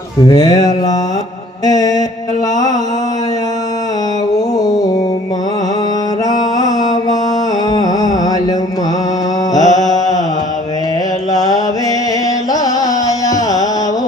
વેલા વેલાયા ઓ મારા વાલમાં વેલા વેલાયા ઓ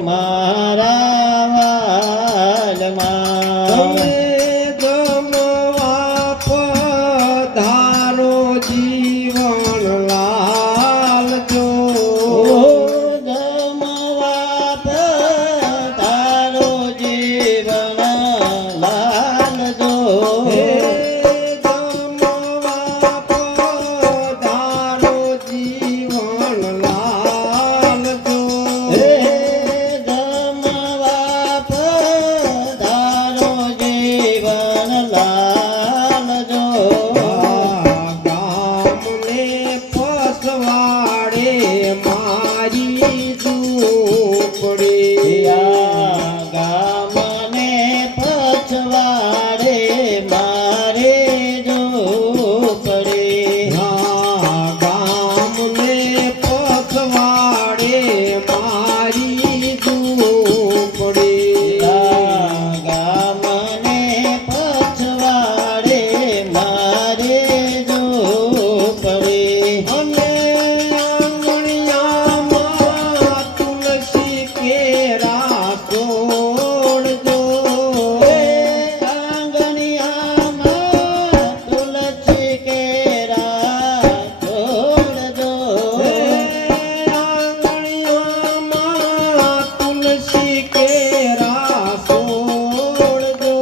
મારા વાલમાં તમે જમવા પધારો જીવન લાલજો જમવા પધારો જીવન લાલજો હે જમવા પધારો જીવન લાલજો હે જમવા પધારો જીવન લાલજો ગામને પસવાડે મારી ઝૂંપડી ગામને પછવાડે મારે ઝૂંપડી ગામને પસવાડે મારી ઝૂંપડી ગામને પછવાડે મારે ઝૂંપડી અને આંગણિયામાં તુલસી કેરા છોડજો આંગણિયામાં તુલસી કેરા છોડજો આંગણિયામાં તુલસી કેરા છોડજો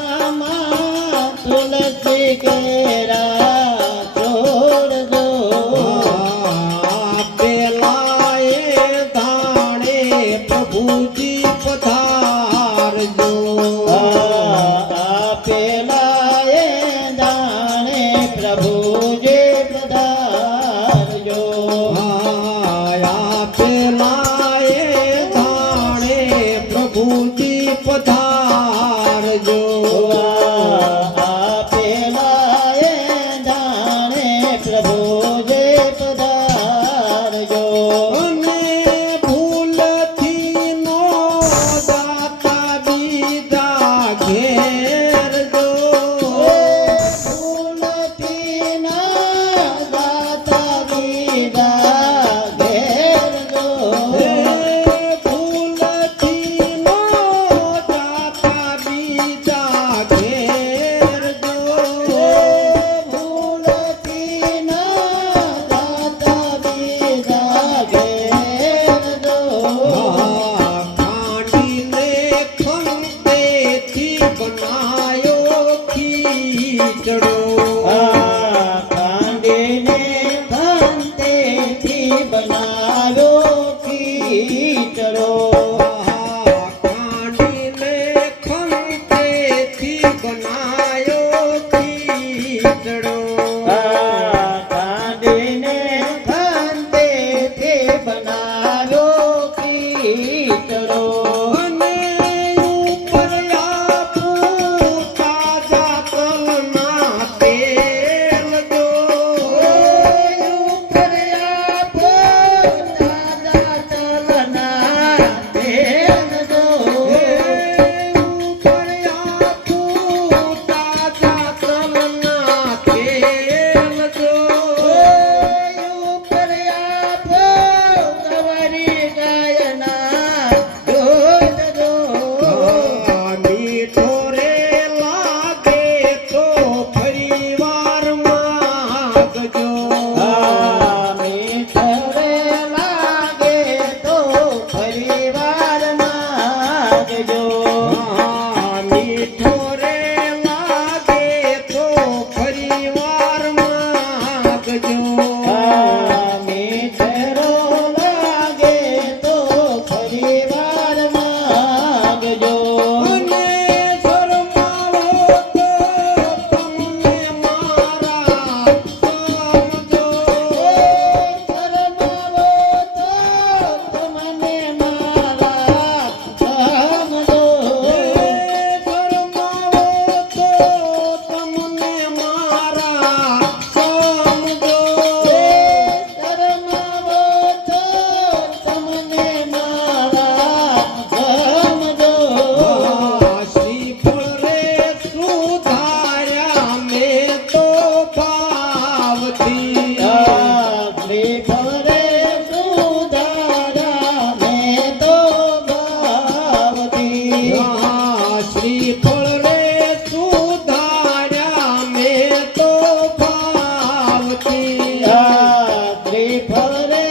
આંગણિયામાં તુલસી કેરા છોડજો પેલાએ ધાણે પ્રભુજી પધારજો પેલા એ જાણે પ્રભુજે પધારજો પેલાએ ધાણે પ્રભુજી પધારજો પેલા એ જાણે પ્રભુજે પધારજો અને ભૂલથી નો દાતા બીજા ઘેરજો ફૂલથી ના દાતા બીજા ઘેરજો ભૂલથી નો દાતા બીજા ઘેરજો ફૂલથી ના દાતા બીજા ઘેરજો કાંડીને ખંડેથી બનાયો ખીચડો કાંડીને ભંતેથી બનાવ્યો ખીચડો કાંડીને ખંડેથી બનાયો ખીચડો કાંડીને ભંતેથી બનાવ્યો ખીચડો અને ઉપર આપું તાજા તલના તેલ જો ઉપર આપો શ્રીફળ રે સુધારા મેં તો ભાવથી શ્રીફળ રે સુધાર્યા મેં તો ભાવથી શ્રીફળ રે